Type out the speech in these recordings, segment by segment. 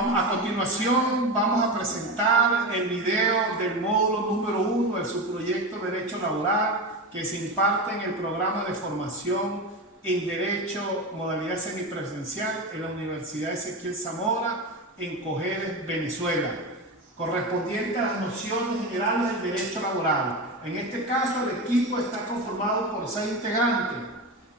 A continuación vamos a presentar el video del módulo número 1 del subproyecto Derecho Laboral que se imparte en el programa de formación en Derecho modalidad semipresencial en la Universidad Ezequiel Zamora en Cojedes, Venezuela, correspondiente a las nociones generales del derecho laboral. En este caso el equipo está conformado por 6 integrantes.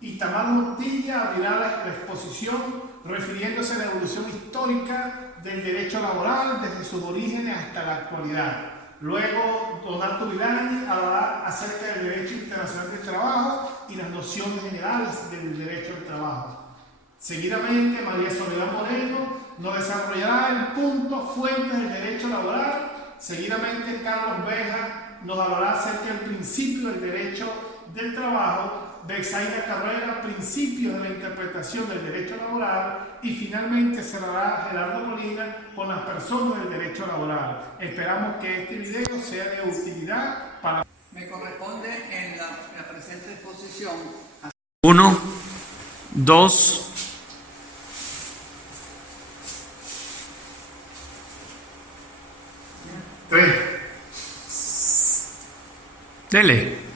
Itamar Montilla abrirá la exposición refiriéndose a la evolución histórica del derecho laboral desde sus orígenes hasta la actualidad. Luego, Donato Vilani hablará acerca del derecho internacional del trabajo y las nociones generales del derecho al trabajo. Seguidamente, María Soledad Moreno nos desarrollará el punto fuentes del derecho laboral. Seguidamente, Carlos Beja nos hablará acerca del principio del derecho del trabajo. Betsaida Carrera, principios de la interpretación del derecho laboral, y finalmente cerrará Gerardo Molina con las personas del derecho laboral. Esperamos que este video sea de utilidad para... Me corresponde en la presente exposición 1, 2, 3. dele.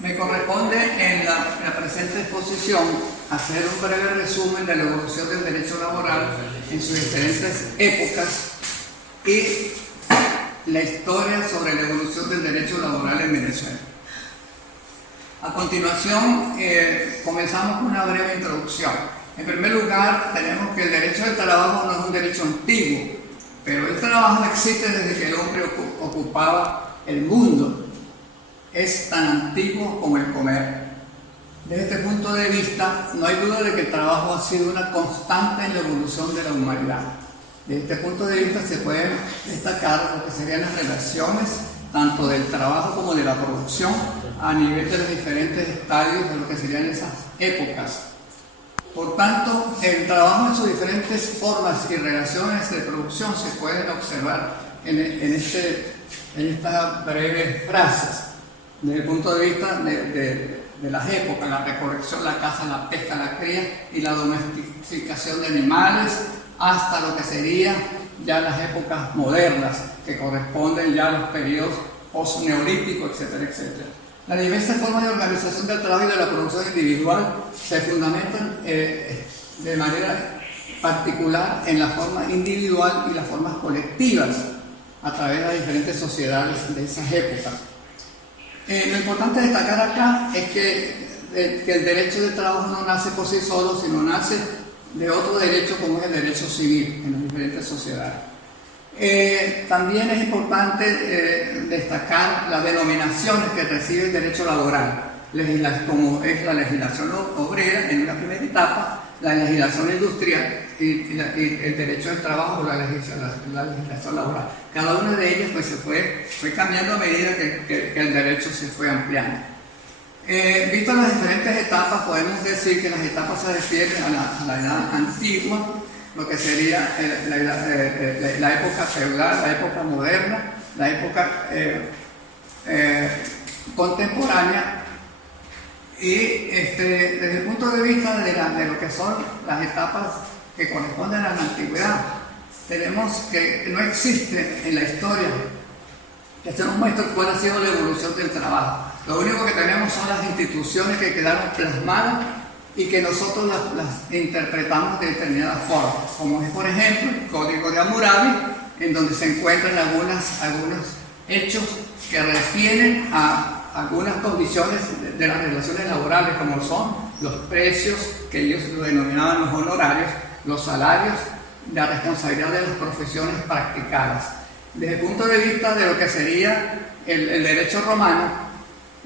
Me corresponde en la presente exposición hacer un breve resumen de la evolución del derecho laboral en sus diferentes épocas y la historia sobre la evolución del derecho laboral en Venezuela. A continuación, comenzamos con una breve introducción. En primer lugar, tenemos que el derecho del trabajo no es un derecho antiguo, pero el trabajo existe desde que el hombre ocupaba el mundo. Es tan antiguo como el comer. Desde este punto de vista, no hay duda de que el trabajo ha sido una constante en la evolución de la humanidad. Desde este punto de vista se pueden destacar lo que serían las relaciones tanto del trabajo como de la producción a nivel de los diferentes estadios de lo que serían esas épocas. Por tanto, el trabajo en sus diferentes formas y relaciones de producción se pueden observar en estas breves frases. Desde el punto de vista de las épocas, la recolección, la caza, la pesca, la cría y la domesticación de animales, hasta lo que sería ya las épocas modernas, que corresponden ya a los periodos post-neolíticos, etcétera, etcétera. Las diversas formas de organización del trabajo y de la producción individual se fundamentan de manera particular en la forma individual y las formas colectivas a través de las diferentes sociedades de esas épocas. Lo importante destacar acá es que el derecho del trabajo no nace por sí solo, sino nace de otro derecho como es el derecho civil en las diferentes sociedades. También es importante destacar las denominaciones que recibe el derecho laboral, como es la legislación obrera en una primera etapa, la legislación industrial y el derecho del trabajo o la legislación laboral. Cada una de ellas pues, se fue cambiando a medida que el derecho se fue ampliando. Visto las diferentes etapas, podemos decir que las etapas se refieren a la edad antigua, lo que sería la época feudal, la época moderna, la época contemporánea. Y desde el punto de vista de lo que son las etapas que corresponden a la antigüedad, tenemos que no existe en la historia que se nos muestre cuál ha sido la evolución del trabajo. Lo único que tenemos son las instituciones que quedaron plasmadas y que nosotros las interpretamos de determinadas formas, como es por ejemplo el Código de Hammurabi, en donde se encuentran algunos hechos que refieren a algunas condiciones de las relaciones laborales, como son los precios, que ellos lo denominaban los honorarios, los salarios, la responsabilidad de las profesiones practicadas. Desde el punto de vista de lo que sería el derecho romano,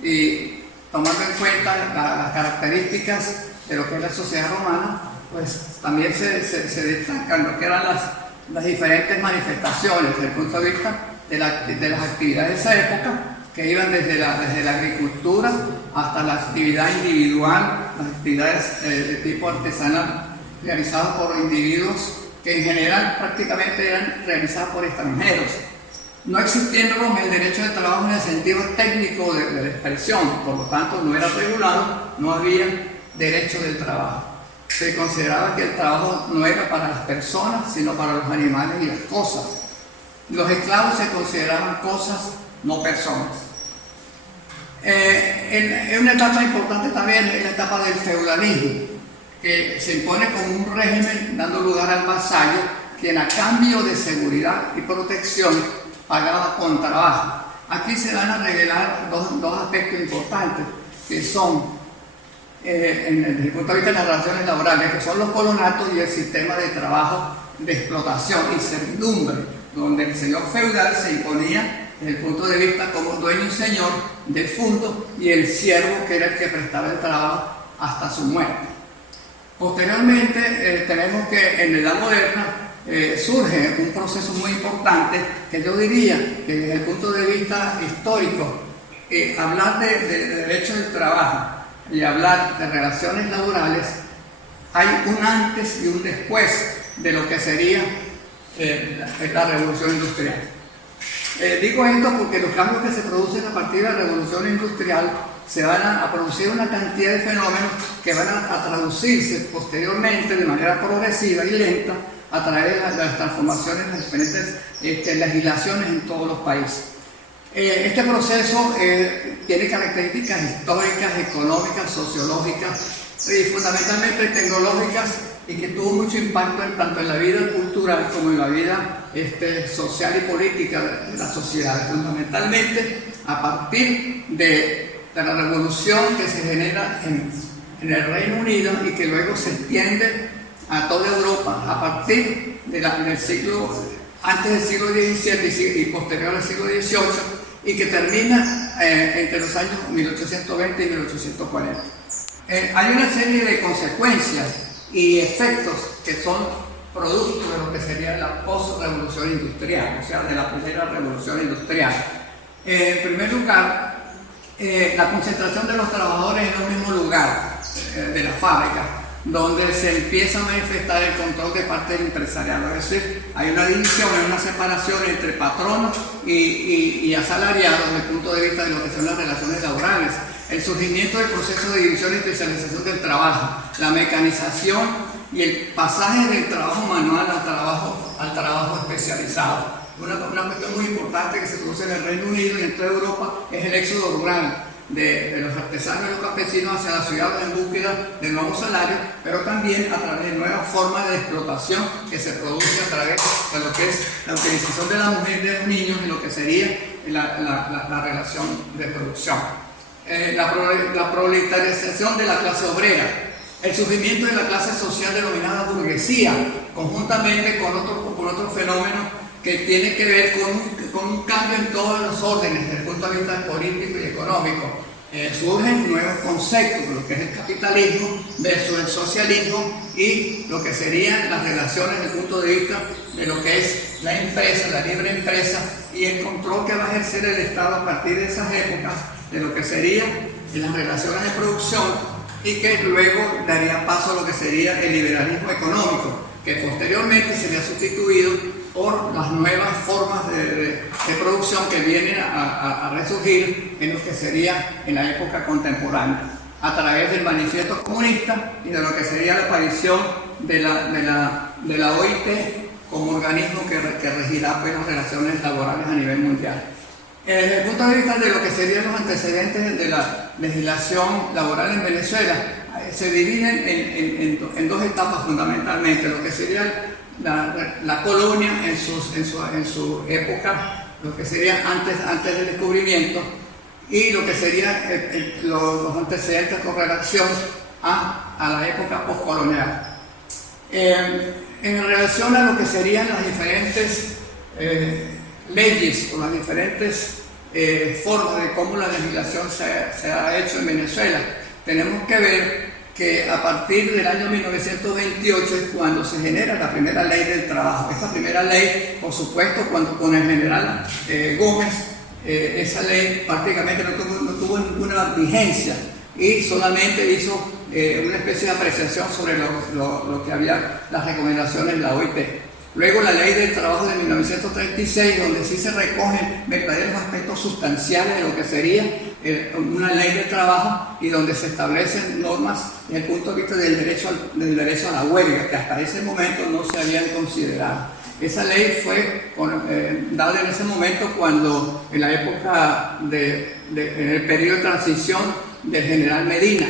y tomando en cuenta las características de lo que es la sociedad romana, pues también se destacan lo que eran las diferentes manifestaciones desde el punto de vista de las actividades de esa época, que iban desde la agricultura hasta la actividad individual, las actividades de tipo artesanal realizadas por individuos que en general prácticamente eran realizadas por extranjeros. No existiendo el derecho del trabajo en el sentido técnico de la expresión, por lo tanto no era regulado, no había derecho del trabajo. se consideraba que el trabajo no era para las personas, sino para los animales y las cosas. Los esclavos se consideraban cosas, no personas. En una etapa importante también es la etapa del feudalismo, que se impone como un régimen dando lugar al vasallo, quien a cambio de seguridad y protección pagaba con trabajo. Aquí se van a revelar dos aspectos importantes, que son, desde el punto de vista de las relaciones laborales, que son los colonatos y el sistema de trabajo de explotación y servidumbre, donde el señor feudal se imponía desde el punto de vista como dueño y señor del fundo, y el siervo, que era el que prestaba el trabajo hasta su muerte. Posteriormente tenemos que en la Edad Moderna surge un proceso muy importante que yo diría que desde el punto de vista histórico, hablar de derecho del trabajo y hablar de relaciones laborales, hay un antes y un después de lo que sería la revolución industrial. Digo esto porque los cambios que se producen a partir de la revolución industrial se van a producir una cantidad de fenómenos que van a traducirse posteriormente de manera progresiva y lenta a través de las transformaciones de las diferentes legislaciones en todos los países. Este proceso tiene características históricas, económicas, sociológicas y fundamentalmente tecnológicas, y que tuvo mucho impacto tanto en la vida cultural como en la vida social y política de la sociedad, fundamentalmente a partir de la revolución que se genera en el Reino Unido y que luego se extiende a toda Europa a partir del siglo, antes del siglo XVII y posterior al siglo XVIII, y que termina entre los años 1820 y 1840. Hay una serie de consecuencias y efectos que son producto de lo que sería la post-revolución industrial, o sea, de la primera revolución industrial. En primer lugar, la concentración de los trabajadores en un mismo lugar de la fábrica, donde se empieza a manifestar el control de parte del empresariado. Es decir, hay una división, hay una separación entre patronos y asalariados desde el punto de vista de lo que son las relaciones laborales. El surgimiento del proceso de división y especialización del trabajo, la mecanización y el pasaje del trabajo manual al trabajo especializado. Una cuestión muy importante que se produce en el Reino Unido y en toda Europa es el éxodo rural de los artesanos y los campesinos hacia las ciudades en búsqueda de nuevos salarios, pero también a través de nuevas formas de explotación que se produce a través de lo que es la utilización de la mujer y de los niños en lo que sería la relación de producción. La proletarización de la clase obrera, el surgimiento de la clase social denominada burguesía, conjuntamente con otro fenómeno que tiene que ver con un cambio en todos los órdenes desde el punto de vista político y económico. Surgen nuevos conceptos, lo que es el capitalismo versus el socialismo y lo que serían las relaciones desde el punto de vista de lo que es la empresa, la libre empresa, y el control que va a ejercer el Estado a partir de esas épocas de lo que serían las relaciones de producción, y que luego daría paso a lo que sería el liberalismo económico, que posteriormente sería sustituido por las nuevas formas de producción que vienen a resurgir en lo que sería en la época contemporánea, a través del manifiesto comunista y de lo que sería la aparición de la OIT como organismo que regirá pues, las relaciones laborales a nivel mundial. Desde el punto de vista de lo que serían los antecedentes de la legislación laboral en Venezuela, se dividen en dos etapas fundamentalmente, lo que sería la colonia en su época, lo que sería antes del descubrimiento, y lo que serían los antecedentes con relación a la época postcolonial. En relación a lo que serían las diferentes leyes o las diferentes formas de cómo la legislación se ha hecho en Venezuela, tenemos que ver que a partir del año 1928 es cuando se genera la primera ley del trabajo. Esta primera ley, por supuesto, cuando con el general Gómez, esa ley prácticamente no tuvo ninguna vigencia y solamente hizo una especie de apreciación sobre lo que había las recomendaciones de la OIT. Luego la Ley del Trabajo de 1936, donde sí se recogen verdaderos aspectos sustanciales de lo que sería una ley de trabajo y donde se establecen normas desde el punto de vista del derecho a la huelga, que hasta ese momento no se habían considerado. Esa ley fue dada en ese momento cuando, en la época en el periodo de transición del general Medina.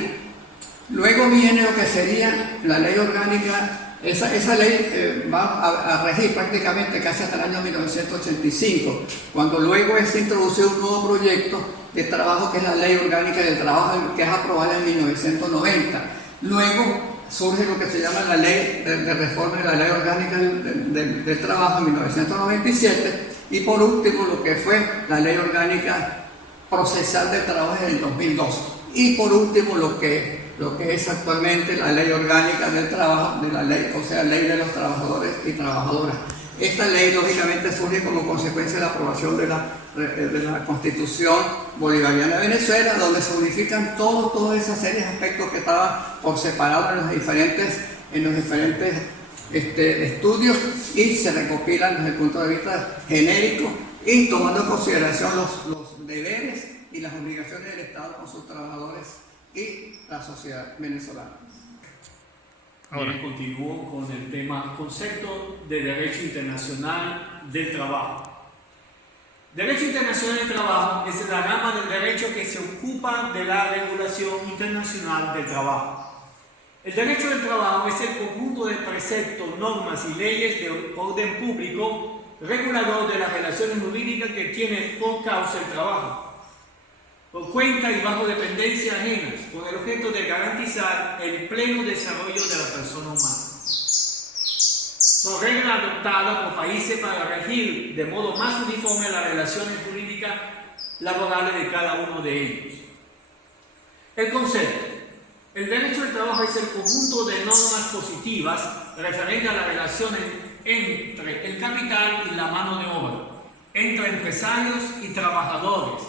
Luego viene lo que sería la ley orgánica. Esa ley va a regir prácticamente casi hasta el año 1985, cuando luego se introduce un nuevo proyecto de trabajo que es la Ley Orgánica del Trabajo, que es aprobada en 1990. Luego surge lo que se llama la Ley de Reforma de la Ley Orgánica del Trabajo en 1997, y por último lo que fue la Ley Orgánica Procesal del Trabajo en el 2002. Y por último lo que es actualmente la Ley Orgánica del Trabajo, Ley de los Trabajadores y Trabajadoras. Esta ley lógicamente surge como consecuencia de la aprobación de la Constitución Bolivariana de Venezuela, donde se unifican toda esa serie de aspectos que estaban por separado en los diferentes estudios, y se recopilan desde el punto de vista genérico y tomando en consideración los deberes y las obligaciones del Estado con sus trabajadores y la sociedad venezolana. Ahora continúo con el tema concepto de derecho internacional del trabajo. Derecho internacional del trabajo es la rama del derecho que se ocupa de la regulación internacional del trabajo. El derecho del trabajo es el conjunto de preceptos, normas y leyes de orden público regulador de las relaciones jurídicas que tiene por causa el trabajo, por cuenta y bajo dependencia ajenas, con el objeto de garantizar el pleno desarrollo de la persona humana. Son reglas adoptadas por países para regir de modo más uniforme las relaciones jurídicas laborales de cada uno de ellos. El concepto. El derecho del trabajo es el conjunto de normas positivas referentes a las relaciones entre el capital y la mano de obra, entre empresarios y trabajadores,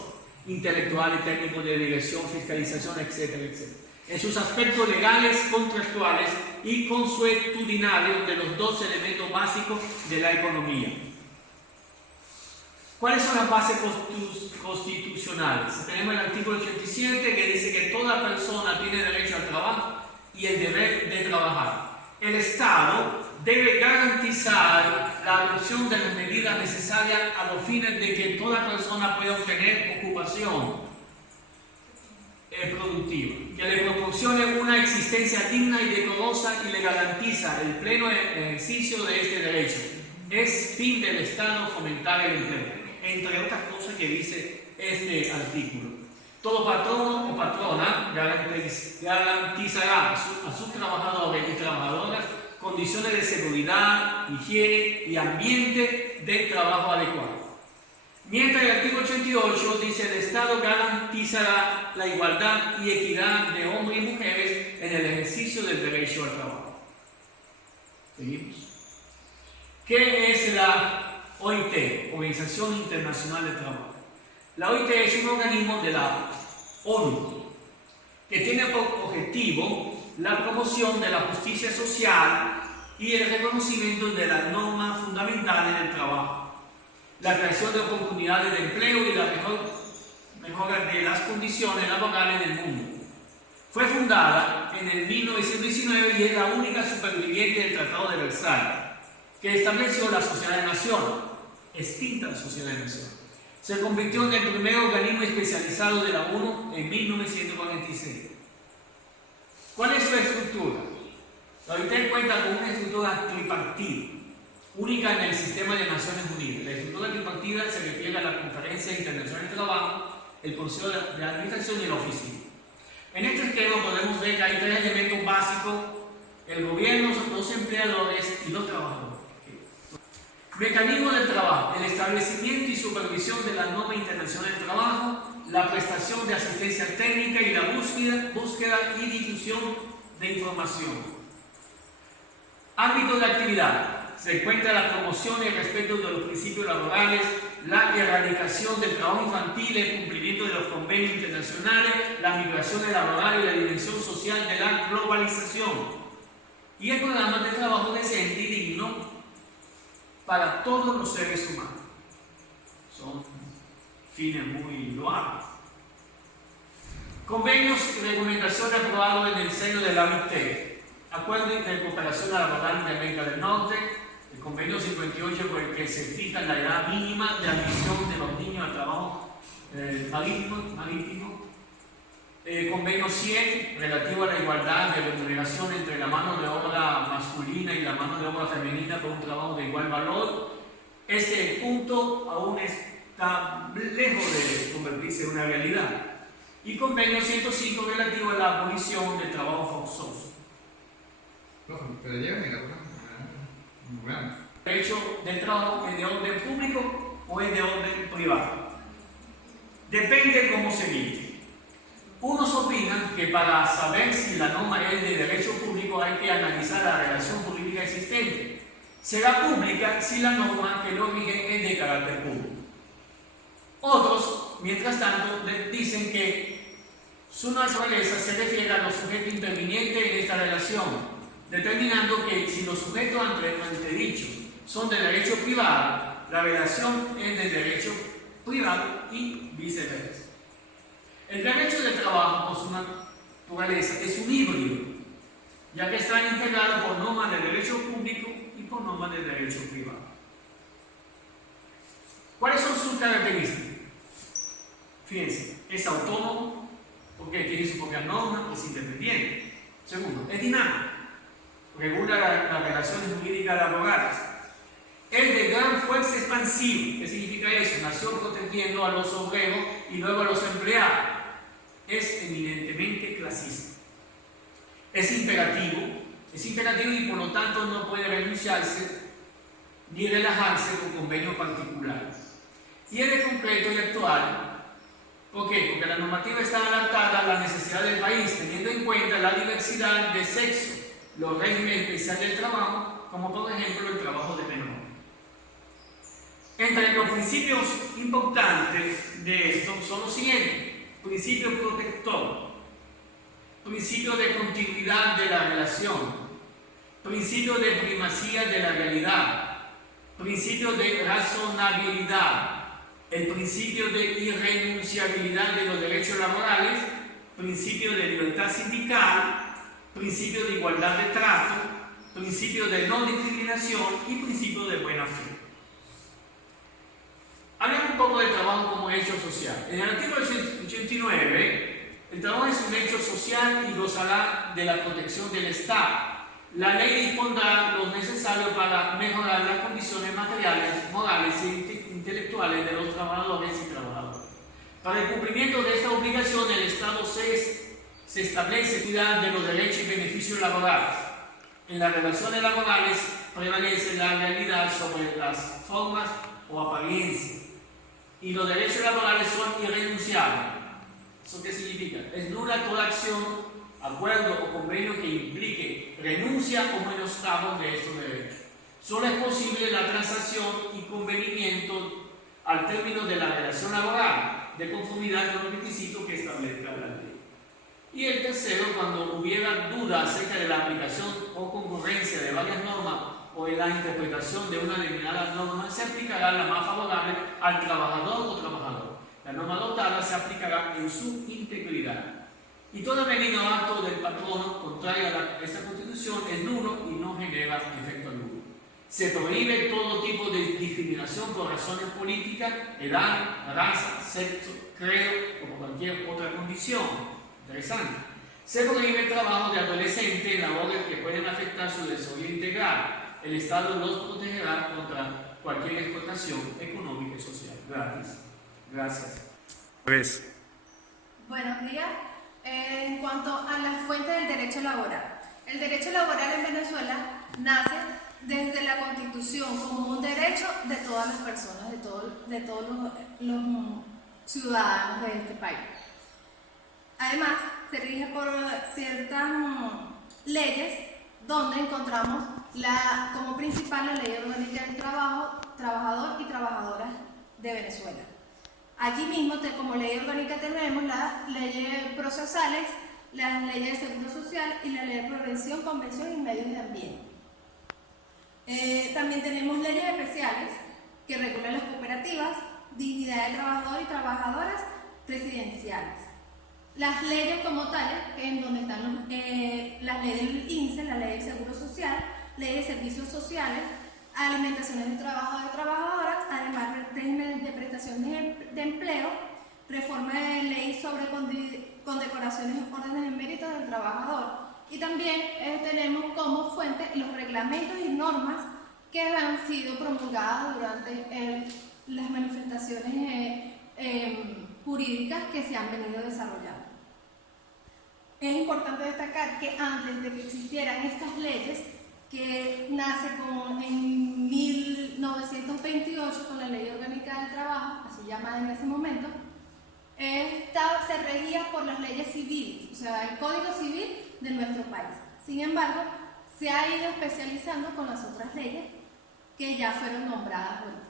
intelectuales, técnicos de dirección, fiscalización, etcétera, etcétera, en sus aspectos legales, contractuales y consuetudinarios de los dos elementos básicos de la economía. ¿Cuáles son las bases constitucionales? Tenemos el artículo 87 que dice que toda persona tiene derecho al trabajo y el deber de trabajar. El Estado debe garantizar la adopción de las medidas necesarias a los fines de que toda persona pueda obtener ocupación productiva, que le proporcione una existencia digna y decorosa y le garantiza el pleno ejercicio de este derecho. Es fin del Estado fomentar el empleo, entre otras cosas que dice este artículo. Todo patrono o patrona garantizará a sus trabajadores y trabajadoras condiciones de seguridad, higiene y ambiente de trabajo adecuado. Mientras el artículo 88 dice el Estado garantizará la igualdad y equidad de hombres y mujeres en el ejercicio del derecho al trabajo. Seguimos. ¿Qué es la OIT, Organización Internacional del Trabajo? La OIT es un organismo de la ONU que tiene por objetivo la promoción de la justicia social y el reconocimiento de las normas fundamentales del trabajo, la creación de oportunidades de empleo y la mejora de las condiciones laborales del mundo. Fue fundada en el 1919 y es la única superviviente del Tratado de Versalles, que estableció la Sociedad de Naciones, extinta la Sociedad de Naciones. Se convirtió en el primer organismo especializado de la ONU en 1946. ¿Cuál es su estructura? La OIT cuenta con una estructura tripartita, única en el sistema de Naciones Unidas. La estructura tripartita se refiere a la Conferencia Internacional del Trabajo, el Consejo de Administración y la Oficina. En este esquema podemos ver que hay tres elementos básicos: el gobierno, los empleadores y los trabajadores. Mecanismo del trabajo: el establecimiento y supervisión de la norma internacional del trabajo, la prestación de asistencia técnica y la búsqueda y difusión de información. Ámbito de actividad: se encuentra la promoción y el respeto de los principios laborales, la erradicación del trabajo infantil, el cumplimiento de los convenios internacionales, las migraciones laborales y la dimensión social de la globalización, y el programa de trabajo decente y digno para todos los seres humanos. Son fines muy loables. Convenios y recomendaciones aprobados en el seno de la OIT. Acuerdo de cooperación laboral de América del Norte, el convenio 58 por el que se fija la edad mínima de admisión de los niños al trabajo marítimo. Convenio 100 relativo a la igualdad de remuneración entre la mano de obra masculina y la mano de obra femenina por un trabajo de igual valor. Este punto aún está lejos de convertirse en una realidad. Y convenio 105 relativo a la abolición del trabajo forzoso. ¿Derecho del trabajo es de orden público o es de orden privado? Depende cómo se mide. Unos opinan que para saber si la norma es de derecho público hay que analizar la relación jurídica existente. Será pública si la norma que lo rige es de carácter público. Otros, mientras tanto, dicen que su naturaleza se refiere a los sujetos intervinientes en esta relación, determinando que si los sujetos antedichos son de derecho privado, la relación es de derecho privado y viceversa. El derecho de trabajo, por su naturaleza, es un híbrido, ya que está integrado por normas de derecho público y por normas de derecho privado. ¿Cuáles son sus características? Fíjense, es autónomo, porque tiene su propia norma, es independiente. Segundo, es dinámico, regula las relaciones jurídicas laborales. Es de gran fuerza expansiva. ¿Qué significa eso? Nació protegiendo a los obreros y luego a los empleados. Es eminentemente clasista. Es imperativo y por lo tanto no puede renunciarse ni relajarse con convenios particulares. Y es de concreto y actual. ¿Por qué? Porque la normativa está adaptada a la necesidad del país, teniendo en cuenta la diversidad de sexo, los regímenes especiales del trabajo, como por ejemplo el trabajo de menor. Entre los principios importantes de esto son los siguientes: principio protector, principio de continuidad de la relación, principio de primacía de la realidad, principio de razonabilidad, el principio de irrenunciabilidad de los derechos laborales, principio de libertad sindical, principio de igualdad de trato, principio de no discriminación y principio de buena fe. Hablemos un poco de trabajo como hecho social. En el artículo 89, el trabajo es un hecho social y gozará de la protección del Estado. La ley dispondrá lo necesario para mejorar las condiciones materiales, morales e intelectuales de los trabajadores y trabajadoras. Para el cumplimiento de esta obligación, el Estado se establece cuidar de los derechos y beneficios laborales. En las relaciones laborales prevalece la realidad sobre las formas o apariencias, y los derechos laborales son irrenunciables. ¿Eso qué significa? Es nula toda acción, acuerdo o convenio que implique renuncia o menoscabo de estos derechos. Solo es posible la transacción y convenimiento al término de la relación laboral, de conformidad con los requisitos que establezca la ley. Y el tercero, cuando hubiera duda acerca de la aplicación o concurrencia de varias normas o de la interpretación de una determinada norma, se aplicará la más favorable al trabajador o trabajadora. La norma adoptada se aplicará en su integridad. Y toda medida o acto del patrono contrario a esta Constitución es nulo y no genera efecto alguno. Se prohíbe todo tipo de discriminación por razones políticas, edad, raza, sexo, credo o por cualquier otra condición. Interesante. Se prohíbe el trabajo de adolescentes en labores que pueden afectar su desarrollo integral. El Estado los protegerá contra cualquier explotación económica y social. Gracias. Buenos días. En cuanto a la fuente del derecho laboral. El derecho laboral en Venezuela nace desde la Constitución como un derecho de todas las personas, de todos los ciudadanos de este país. Además, se rige por ciertas leyes donde encontramos como principal la Ley Orgánica del Trabajo, Trabajador y Trabajadoras de Venezuela. Allí mismo, como ley orgánica, tenemos las leyes procesales, las leyes de seguro social y la ley de prevención, convención y medios de ambiente. También tenemos leyes especiales que regulan las cooperativas, dignidad de trabajadores y trabajadoras residenciales. Las leyes como tales, en donde están las leyes del INSE, la ley del Seguro Social, ley de servicios sociales, alimentaciones de trabajadores y trabajadoras, además régimen de prestación de empleo, reforma de ley sobre condecoraciones y órdenes de mérito del trabajador. Y también tenemos como fuente los reglamentos y normas que han sido promulgadas durante las manifestaciones jurídicas que se han venido desarrollando. Es importante destacar que antes de que existieran estas leyes, que nace en 1928 con la Ley Orgánica del Trabajo, así llamada en ese momento, se regía por las leyes civiles, o sea, el Código Civil de nuestro país. Sin embargo, se ha ido especializando con las otras leyes que ya fueron nombradas ahorita.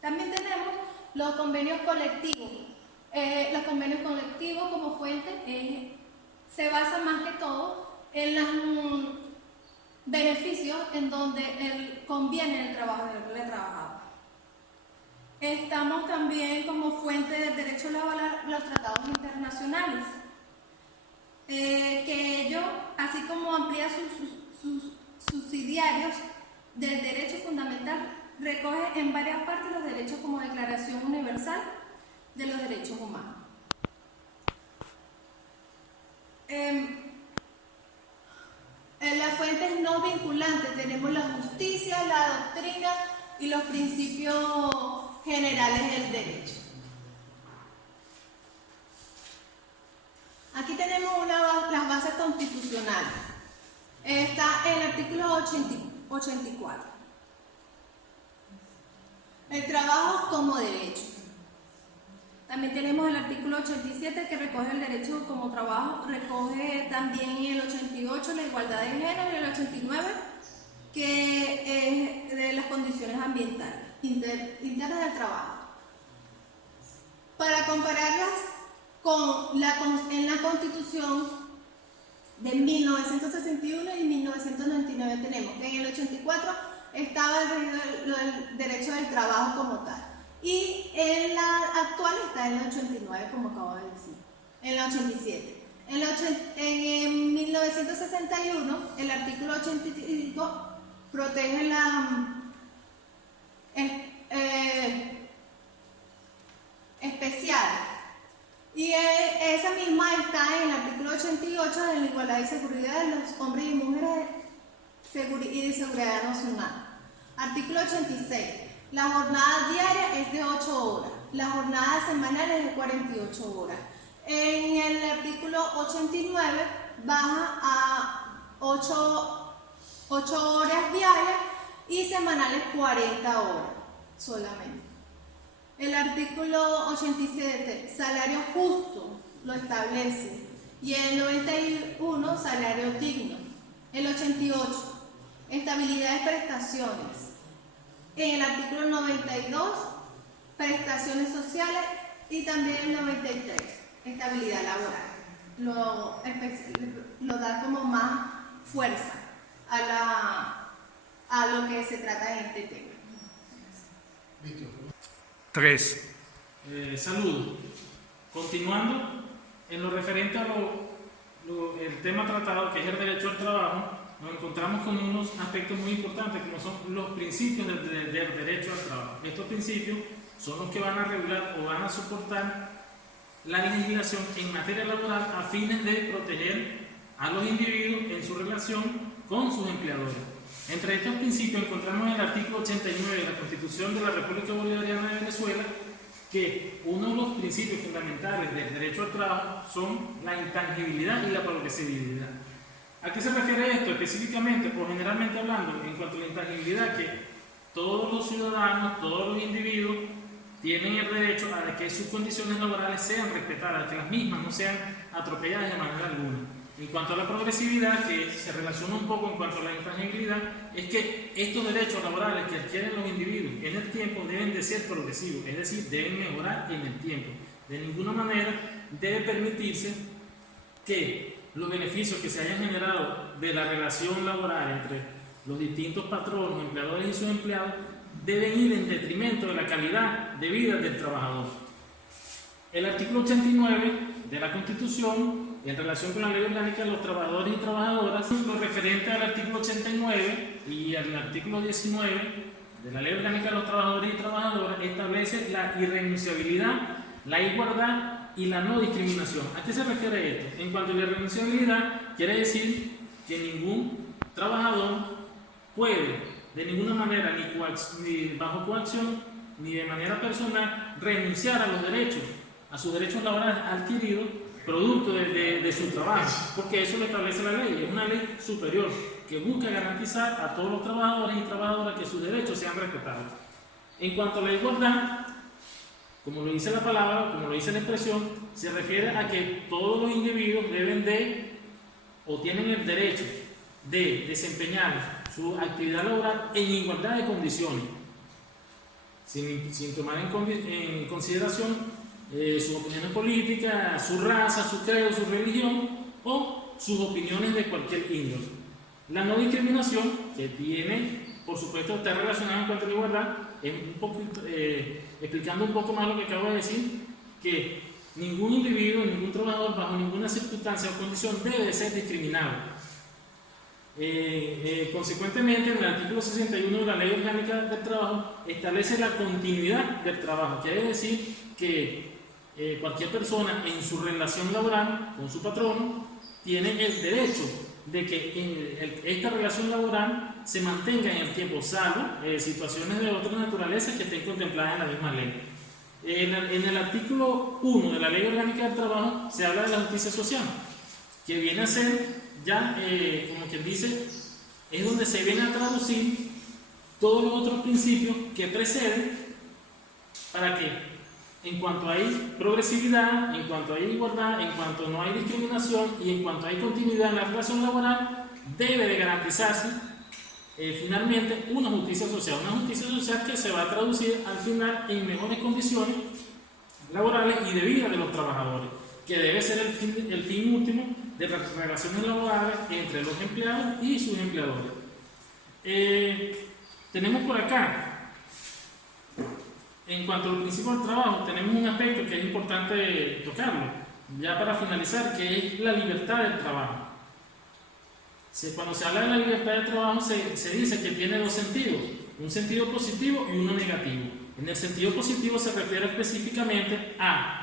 También tenemos los convenios colectivos. Los convenios colectivos como fuente se basan más que todo en los beneficios en donde conviene el trabajador y el trabajador. Estamos también como fuente del derecho laboral los tratados internacionales, que ellos, así como amplía sus subsidiarios del derecho fundamental, recoge en varias partes los derechos como Declaración Universal de los Derechos Humanos. En las fuentes no vinculantes tenemos la justicia, la doctrina y los principios generales del derecho. Aquí tenemos las bases constitucionales. Está el artículo 84. El trabajo como derecho. También tenemos el artículo 87 que recoge el derecho como trabajo, recoge también el 88 la igualdad de género y el 89 que es de las condiciones ambientales internas del trabajo. Para compararlas en la Constitución de 1961 y 1999 tenemos que en el 84 estaba el derecho del trabajo como tal. Y en la actual está en el 89, como acabo de decir, en la 87. En 1961, el artículo 85 protege la especial. Y esa misma está en el artículo 88 de la igualdad y seguridad de los hombres y mujeres y de seguridad nacional. Artículo 86. La jornada diaria es de 8 horas, la jornada semanal es de 48 horas. En el artículo 89 baja a 8 horas diarias y semanales 40 horas solamente. El artículo 87, salario justo, lo establece. Y el 91, salario digno. El 88, estabilidad de prestaciones. En el artículo 92, prestaciones sociales, y también el 93, estabilidad laboral. Lo da como más fuerza a lo que se trata en este tema. 3. Saludos. Continuando, en lo referente a el tema tratado, que es el derecho al trabajo, nos encontramos con unos aspectos muy importantes, como son los principios del derecho al trabajo. Estos principios son los que van a regular o van a soportar la legislación en materia laboral a fines de proteger a los individuos en su relación con sus empleadores. Entre estos principios encontramos el artículo 89 de la Constitución de la República Bolivariana de Venezuela, que uno de los principios fundamentales del derecho al trabajo son la intangibilidad y la progresividad. ¿A qué se refiere esto? Específicamente, o generalmente hablando, en cuanto a la intangibilidad, que todos los ciudadanos, todos los individuos tienen el derecho a que sus condiciones laborales sean respetadas, que las mismas no sean atropelladas de manera alguna. En cuanto a la progresividad, que se relaciona un poco en cuanto a la intangibilidad, es que estos derechos laborales que adquieren los individuos en el tiempo deben de ser progresivos, es decir, deben mejorar en el tiempo. De ninguna manera debe permitirse que los beneficios que se hayan generado de la relación laboral entre los distintos patronos, empleadores y sus empleados deben ir en detrimento de la calidad de vida del trabajador. El artículo 89 de la Constitución, en relación con la Ley Orgánica de los Trabajadores y Trabajadoras, lo referente al artículo 89 y al artículo 19 de la Ley Orgánica de los Trabajadores y Trabajadoras, establece la irrenunciabilidad, la igualdad y la no discriminación. ¿A qué se refiere esto? En cuanto a la irrenunciabilidad, quiere decir que ningún trabajador puede de ninguna manera, ni bajo coacción, ni de manera personal, renunciar a los derechos, a sus derechos laborales adquiridos producto de su trabajo, porque eso lo establece la ley. Es una ley superior que busca garantizar a todos los trabajadores y trabajadoras que sus derechos sean respetados. En cuanto a la igualdad, como lo dice la palabra, como lo dice la expresión, se refiere a que todos los individuos deben de, o tienen el derecho de desempeñar su actividad laboral en igualdad de condiciones, sin tomar en consideración sus opiniones políticas, su raza, su credo, su religión o sus opiniones de cualquier índole. La no discriminación, que tiene, por supuesto, está relacionada en cuanto a la igualdad, es un poco, explicando un poco más lo que acabo de decir, que ningún individuo, ningún trabajador, bajo ninguna circunstancia o condición debe de ser discriminado. Consecuentemente, en el artículo 61 de la Ley Orgánica del Trabajo establece la continuidad del trabajo. Quiere decir que cualquier persona en su relación laboral con su patrono tiene el derecho de que esta relación laboral se mantenga en el tiempo, salvo situaciones de otra naturaleza que estén contempladas en la misma ley. En el artículo 1 de la Ley Orgánica del Trabajo se habla de la justicia social, que viene a ser ya, como quien dice, es donde se viene a traducir todos los otros principios que preceden para que, en cuanto hay progresividad, en cuanto hay igualdad, en cuanto no hay discriminación y en cuanto hay continuidad en la relación laboral, debe de garantizarse finalmente una justicia social que se va a traducir al final en mejores condiciones laborales y de vida de los trabajadores, que debe ser el fin último de las relaciones laborales entre los empleados y sus empleadores. Tenemos por acá, en cuanto al principio del trabajo, tenemos un aspecto que es importante tocarlo, ya para finalizar, que es la libertad del trabajo. Cuando se habla de la libertad del trabajo se dice que tiene dos sentidos, un sentido positivo y uno negativo. En el sentido positivo se refiere específicamente a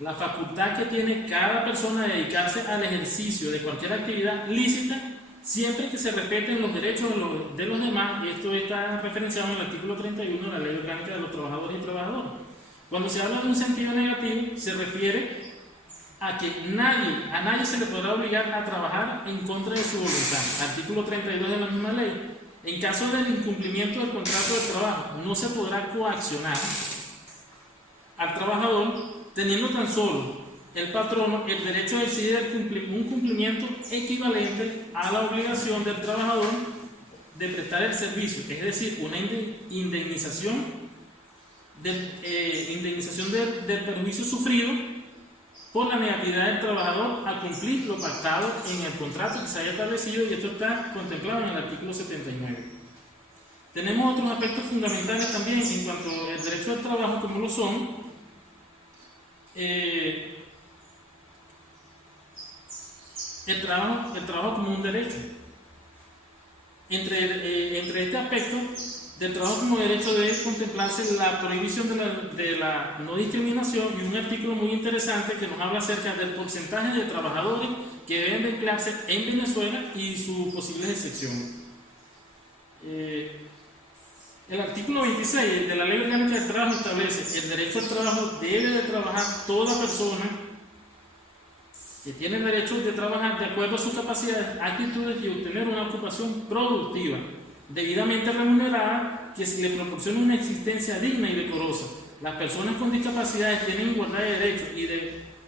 la facultad que tiene cada persona de dedicarse al ejercicio de cualquier actividad lícita, siempre que se respeten los derechos de los demás, y esto está referenciado en el artículo 31 de la Ley Orgánica de los Trabajadores y Trabajadoras. Cuando se habla de un sentido negativo, se refiere a que a nadie se le podrá obligar a trabajar en contra de su voluntad. Artículo 32 de la misma ley. En caso del incumplimiento del contrato de trabajo, no se podrá coaccionar al trabajador, teniendo tan solo el patrono el derecho de exigir un cumplimiento equivalente a la obligación del trabajador de prestar el servicio, es decir, una indemnización del perjuicio sufrido por la negatividad del trabajador a cumplir lo pactado en el contrato que se haya establecido, y esto está contemplado en el artículo 79. Tenemos otros aspectos fundamentales también en cuanto al derecho al trabajo, como lo son el trabajo como un derecho. Entre este aspecto del trabajo como derecho debe contemplarse la prohibición de la no discriminación, y un artículo muy interesante que nos habla acerca del porcentaje de trabajadores que deben de emplearse en Venezuela y sus posibles excepciones. El artículo 26 de la Ley Orgánica del Trabajo establece que el derecho al trabajo debe de trabajar toda persona que tiene el derecho de trabajar de acuerdo a sus capacidades, actitudes y obtener una ocupación productiva, debidamente remunerada, que se le proporcione una existencia digna y decorosa. Las personas con discapacidades tienen igualdad de derechos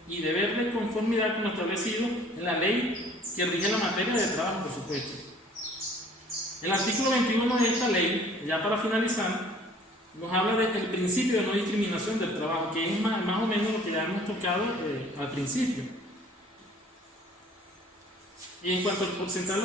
y deber de conformidad con lo establecido en la ley que rige la materia de trabajo, por supuesto. El artículo 21 de esta ley, ya para finalizar, nos habla del principio de no discriminación del trabajo, que es más o menos lo que ya hemos tocado al principio. Y en cuanto al porcentaje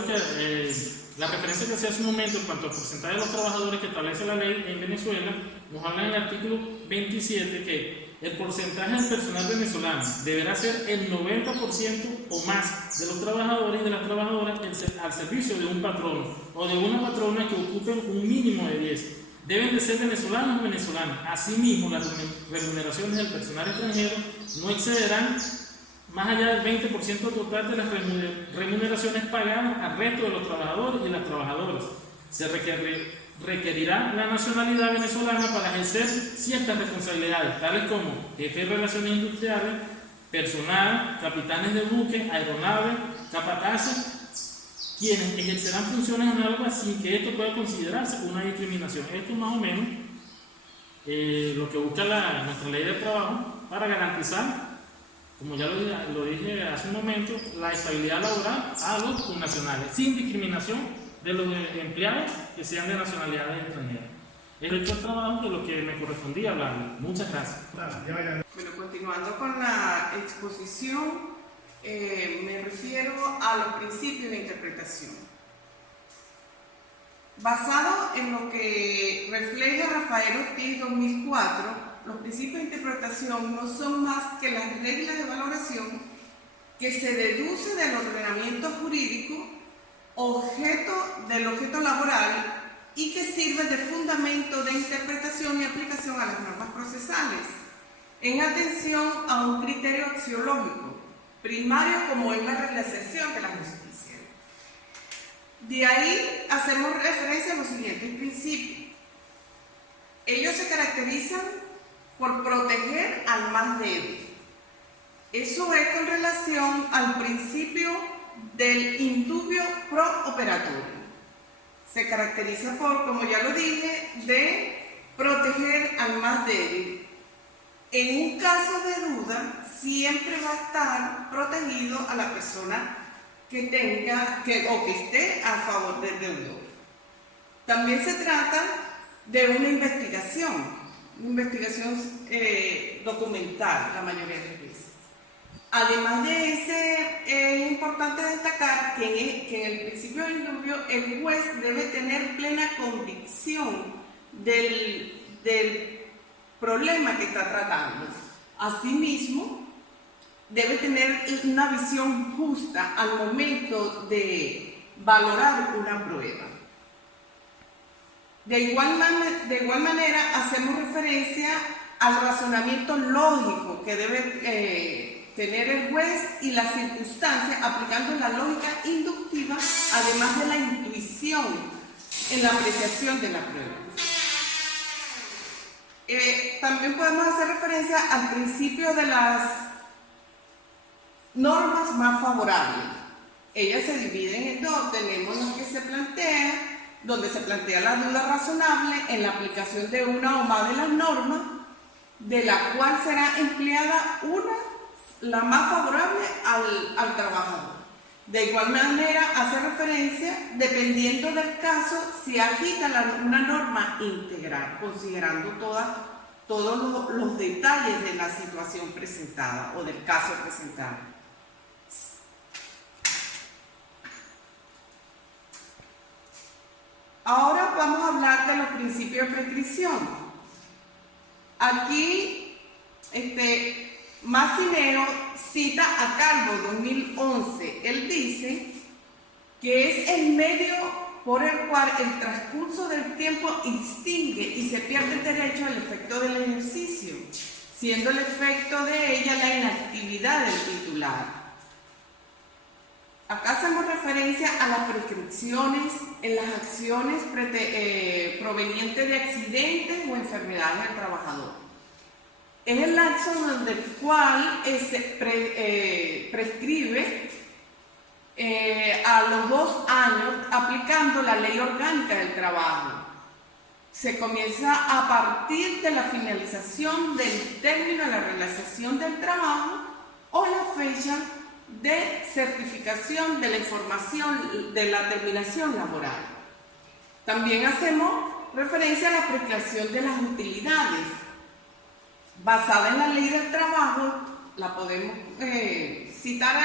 la referencia que hacía hace un momento en cuanto al porcentaje de los trabajadores que establece la ley en Venezuela, nos habla en el artículo 27 que el porcentaje del personal venezolano deberá ser el 90% o más de los trabajadores y de las trabajadoras al servicio de un patrono o de una patrona que ocupen un mínimo de 10. Deben de ser venezolanos o venezolanas. Asimismo, las remuneraciones del personal extranjero no excederán más allá del 20% total de las remuneraciones pagadas al resto de los trabajadores y las trabajadoras. Se requerirá la nacionalidad venezolana para ejercer ciertas responsabilidades, tales como jefe de relaciones industriales, personal, capitanes de buques, aeronaves, capataces, quienes ejercerán funciones análogas sin que esto pueda considerarse una discriminación. Esto es más o menos lo que busca nuestra ley de trabajo para garantizar, como ya lo dije hace un momento, la estabilidad laboral a los connacionales, sin discriminación de los empleados que sean de nacionalidades extranjeras. Es el trabajo de lo que me correspondía hablar. Muchas gracias. Bueno, continuando con la exposición, me refiero a los principios de interpretación. Basado en lo que refleja Rafael Ortiz 2004, los principios de interpretación no son más que las reglas de valoración que se deduce del ordenamiento jurídico del objeto laboral y que sirven de fundamento de interpretación y aplicación a las normas procesales, en atención a un criterio axiológico primario como es la realización de la justicia. De ahí hacemos referencia a los siguientes principios. Ellos se caracterizan por proteger al más débil. Eso es con relación al principio del indubio pro operatorio. Se caracteriza por, como ya lo dije, de proteger al más débil. En un caso de duda, siempre va a estar protegido a la persona que esté a favor del deudor. También se trata de una investigación documental la mayoría de las veces. Además de ese, es importante destacar que en el principio del indubio el juez debe tener plena convicción del problema que está tratando. Asimismo, debe tener una visión justa al momento de valorar una prueba. De igual manera, hacemos referencia al razonamiento lógico que debe tener el juez y las circunstancias, aplicando la lógica inductiva, además de la intuición en la apreciación de la prueba. También podemos hacer referencia al principio de las normas más favorables. Ellas se dividen en dos. Tenemos lo que se plantea, donde se plantea la duda razonable en la aplicación de una o más de las normas, de la cual será empleada la más favorable al trabajador. De igual manera, hace referencia, dependiendo del caso, si agita una norma integral, considerando todos los detalles de la situación presentada o del caso presentado. Ahora vamos a hablar de los principios de prescripción. Aquí, Massineo cita a Calvo 2011. Él dice que es el medio por el cual el transcurso del tiempo extingue y se pierde el derecho al efecto del ejercicio, siendo el efecto de ella la inactividad del titular. Acá hacemos referencia a las prescripciones en las acciones provenientes de accidentes o enfermedades del trabajador. Es el lapso del cual se prescribe a los 2 años aplicando la Ley Orgánica del Trabajo. Se comienza a partir de la finalización del término de la realización del trabajo o la fecha de certificación de la información de la terminación laboral. También hacemos referencia a la prescripción de las utilidades. Basada en la Ley del Trabajo, la podemos citar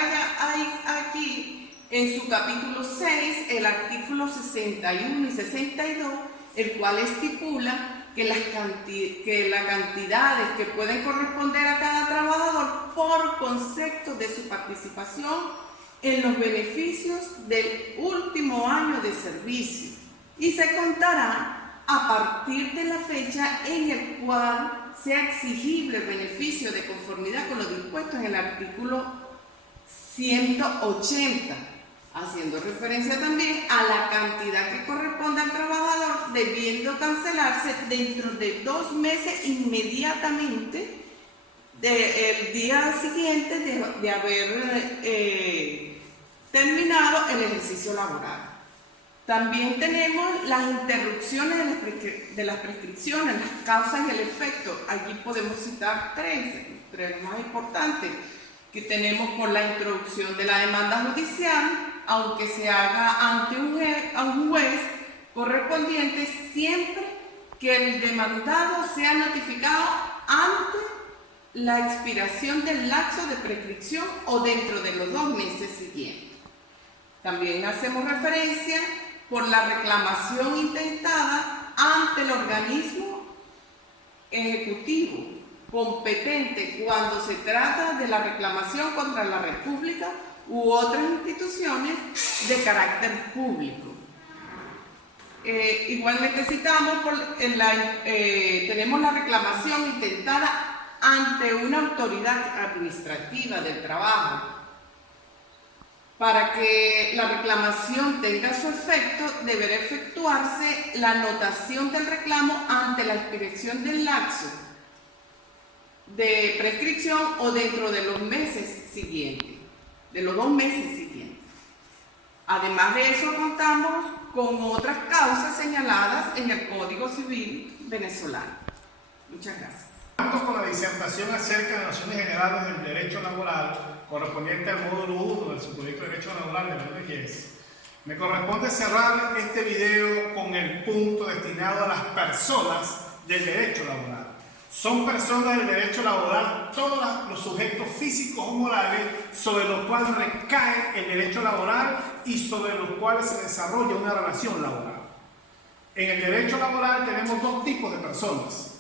aquí en su capítulo 6, el artículo 61 y 62, el cual estipula que las cantidades que pueden corresponder a cada trabajador por concepto de su participación en los beneficios del último año de servicio, y se contará a partir de la fecha en el cual sea exigible el beneficio de conformidad con lo dispuesto en el artículo 180, haciendo referencia también a la cantidad que corresponde al trabajador, debiendo cancelarse dentro de 2 meses inmediatamente del día siguiente de haber terminado el ejercicio laboral. También tenemos las interrupciones de las prescripciones, las causas y el efecto. Allí podemos citar tres más importantes, que tenemos por la introducción de la demanda judicial, aunque se haga ante un juez correspondiente, siempre que el demandado sea notificado antes la expiración del lapso de prescripción o dentro de los 2 meses siguientes. También hacemos referencia por la reclamación intentada ante el organismo ejecutivo competente cuando se trata de la reclamación contra la República u otras instituciones de carácter público. Igualmente citamos, tenemos la reclamación intentada ante una autoridad administrativa del trabajo. Para que la reclamación tenga su efecto, deberá efectuarse la anotación del reclamo ante la expiración del lapso de prescripción o dentro de los meses siguientes, de los 2 meses siguientes. Además de eso, contamos con otras causas señaladas en el Código Civil venezolano. Muchas gracias. Con la disertación acerca de nociones generales del derecho laboral correspondiente al módulo 1 del subproyecto de Derecho Laboral de la ONG, me corresponde cerrar este video con el punto destinado a las personas del derecho laboral. Son personas del derecho laboral todos los sujetos físicos o morales sobre los cuales recae el derecho laboral y sobre los cuales se desarrolla una relación laboral. En el derecho laboral tenemos 2 tipos de personas.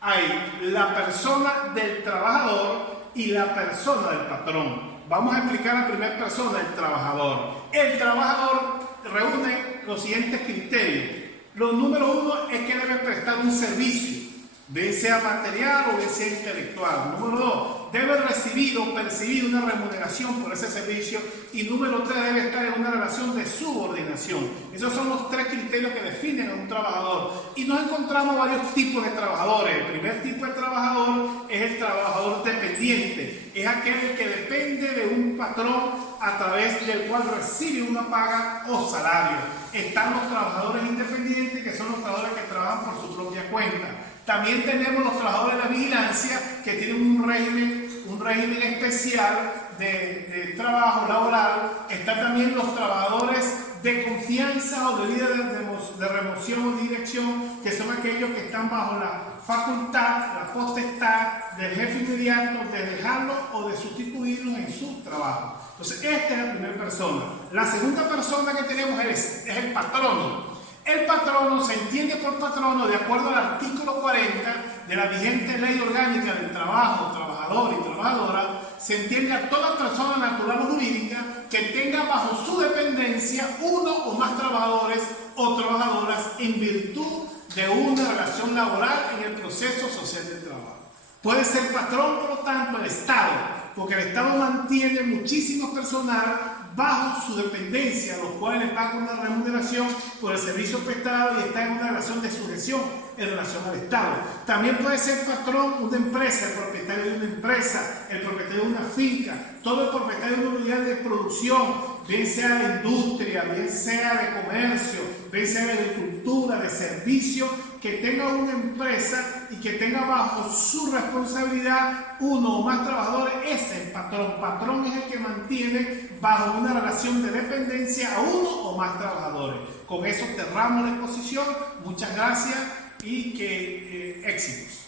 Hay la persona del trabajador y la persona del patrón. Vamos a explicar la primera persona, el trabajador. El trabajador reúne los siguientes criterios. Lo número 1 es que debe prestar un servicio, bien sea material o bien sea intelectual. Número 2, debe recibir o percibir una remuneración por ese servicio. Y número 3, debe estar en una relación de subordinación. Esos son los 3 criterios que definen a un trabajador. Y nos encontramos varios tipos de trabajadores. El primer tipo de trabajador es el trabajador dependiente. Es aquel que depende de un patrón a través del cual recibe una paga o salario. Están los trabajadores independientes, que son los trabajadores que trabajan por su propia cuenta. También tenemos los trabajadores de la vigilancia, que tienen un régimen especial de trabajo laboral. Están también los trabajadores de confianza o de líderes de remoción o dirección, que son aquellos que están bajo la facultad, la potestad del jefe inmediato de dejarlo o de sustituirlo en su trabajo. Entonces, esta es la primera persona. La segunda persona que tenemos es el patrono. El patrono se entiende por patrono de acuerdo al artículo 40 de la vigente Ley Orgánica del Trabajo, Trabajador y Trabajadora. Se entiende a toda persona natural o jurídica que tenga bajo su dependencia uno o más trabajadores o trabajadoras en virtud de una relación laboral en el proceso social del trabajo. Puede ser patrón, por lo tanto, el Estado, porque el Estado mantiene muchísimo personal bajo su dependencia, los cuales les pagan una remuneración por el servicio prestado y está en una relación de sujeción en relación al Estado. También puede ser patrón una empresa, el propietario de una empresa, el propietario de una finca, todo el propietario de una unidad de producción, bien sea de industria, bien sea de comercio, bien sea de agricultura, de servicio, que tenga una empresa y que tenga bajo su responsabilidad uno o más trabajadores. Ese es el patrón. Patrón es el que mantiene bajo una relación de dependencia a uno o más trabajadores. Con eso cerramos la exposición. Muchas gracias y que éxitos.